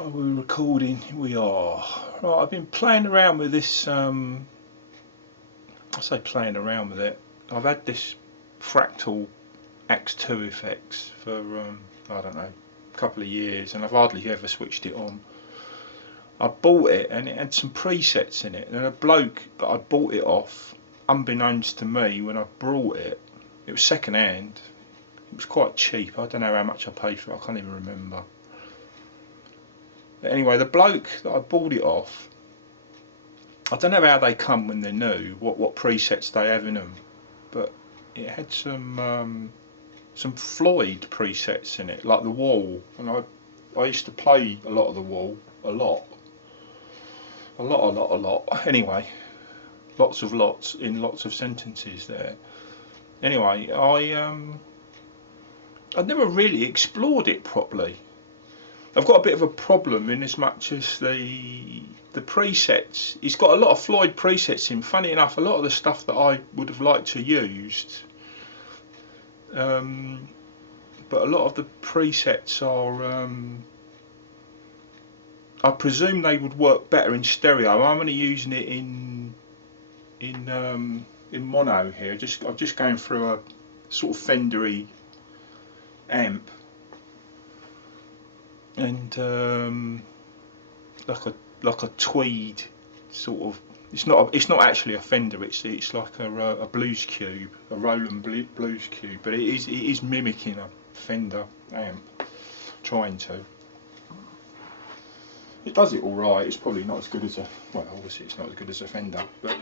Are we recording? Here we are. Right, I've been playing around with this. I say playing around with it. I've had this Fractal X2 effects for I don't know, a couple of years, and I've hardly ever switched it on. I bought it and it had some presets in it, and a bloke that I bought it off, unbeknownst to me, when I brought it, it was second hand. It was quite cheap. I don't know how much I paid for it. I can't even remember. But anyway, the bloke that I bought it off, I don't know how they come when they're new, what presets they have in them, but it had some Floyd presets in it, like the Wall, and I used to play a lot of the Wall, a lot. Anyway, lots of lots in lots of sentences there. Anyway, I'd never really explored it properly. I've got a bit of a problem in as much as the presets. It's got a lot of Floyd presets in. Funny enough, a lot of the stuff that I would have liked to used, but a lot of the presets are. I presume they would work better in stereo. I'm only using it in mono here. I'm just going through a sort of Fendery amp. And like a tweed sort of. It's not actually a Fender. It's like a blues cube, a Roland blues cube, but it is mimicking a Fender amp, trying to. It does it all right. It's probably not as good as obviously it's not as good as a Fender, but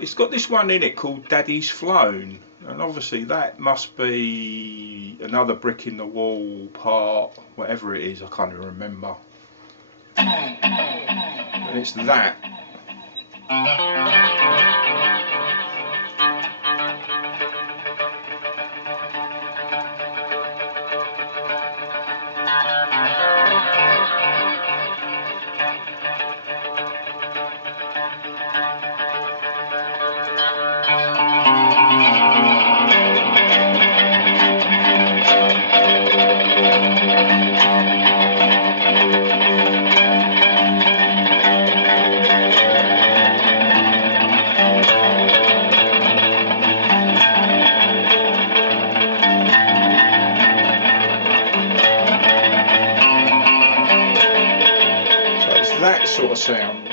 it's got this one in it called Daddy's Flown, and obviously that must be another brick in the wall part, whatever it is, I can't even remember. And it's that. That sort of sound.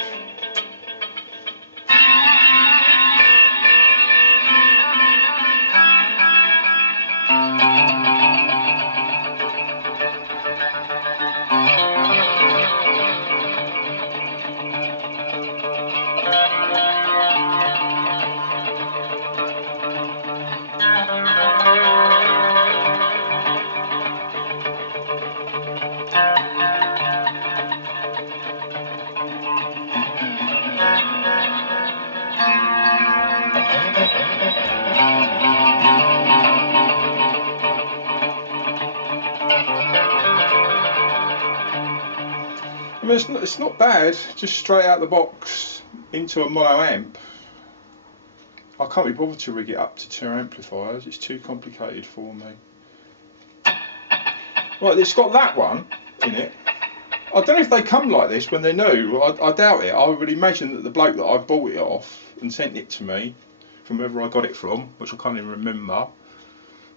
I mean, it's not bad, just straight out the box into a mono amp. I can't be bothered to rig it up to 2 amplifiers, it's too complicated for me. Right, it's got that one in it. I don't know if they come like this when they're new, I doubt it. I would imagine that the bloke that I bought it off and sent it to me, from wherever I got it from, which I can't even remember,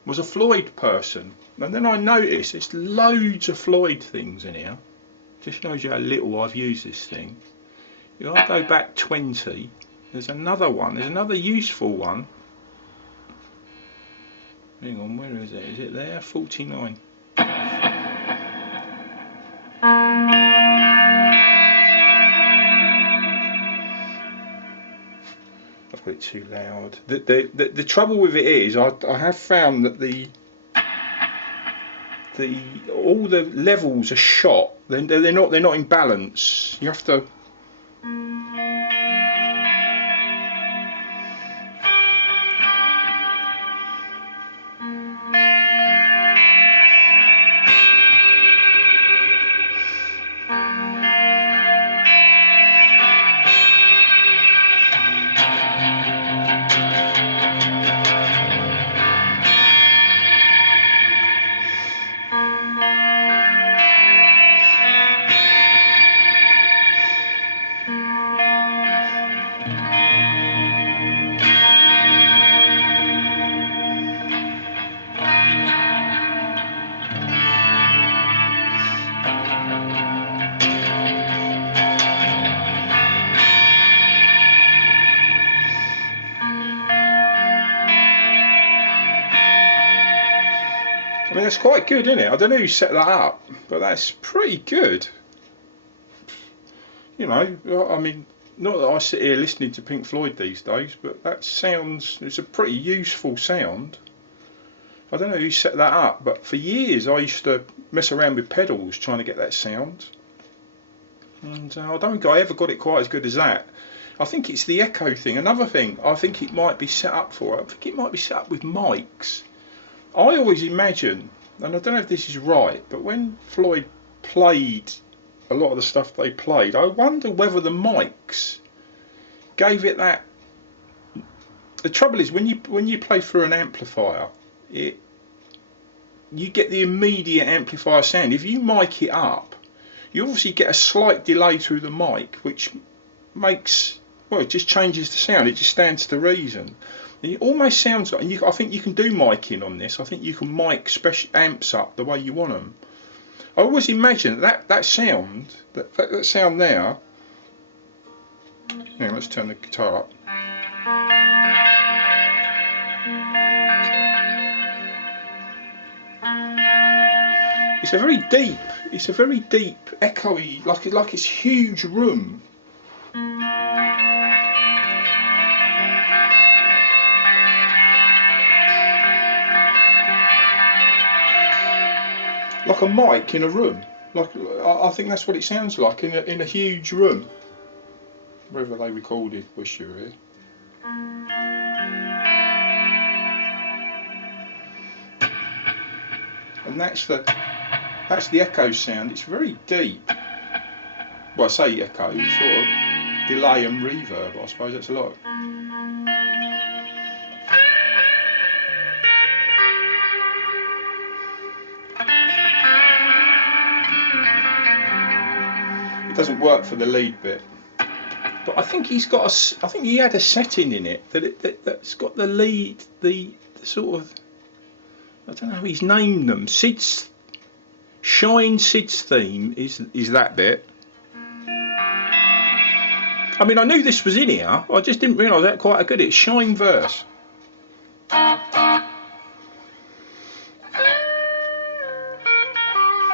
was a Floyd person. And then I noticed there's loads of Floyd things in here. Just shows you how little I've used this thing. If I go back 20, there's another one, there's another useful one. Hang on, where is it? Is it there? 49. I've got it too loud. The trouble with it is I have found that all the levels are shot. They're not in balance. You have to. mean, that's quite good, isn't it? I don't know who set that up, but that's pretty good. You know, I mean, not that I sit here listening to Pink Floyd these days, but that sounds, it's a pretty useful sound. I don't know who set that up, but for years I used to mess around with pedals trying to get that sound. And I don't think I ever got it quite as good as that. I think it's the echo thing. Another thing I think it might be set up for, I think it might be set up with mics. I always imagine, and I don't know if this is right, but when Floyd played a lot of the stuff they played, I wonder whether the mics gave it that. The trouble is when you play through an amplifier, you get the immediate amplifier sound. If you mic it up, you obviously get a slight delay through the mic, which makes, well, it just changes the sound. It just stands to reason. It almost sounds like, and I think you can do miking on this. I think you can mic special amps up the way you want them. I always imagine that sound, that sound there. Hang on, let's turn the guitar up. It's a very deep, echoey, like it's huge room. Like a mic in a room. Like I think that's what it sounds like in a huge room. Wherever they recorded Wish You Were Here. And that's the echo sound. It's very deep. Well, I say echo, sort of delay and reverb. I suppose that's a lot. It doesn't work for the lead bit, but I think he's got I think he had a setting in it that's got the lead, the sort of, I don't know how he's named them. Sid's theme is that bit. I mean, I knew this was in here. I just didn't realise that quite good. It's Shine verse.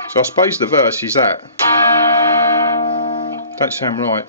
So I suppose the verse is that. Don't sound right.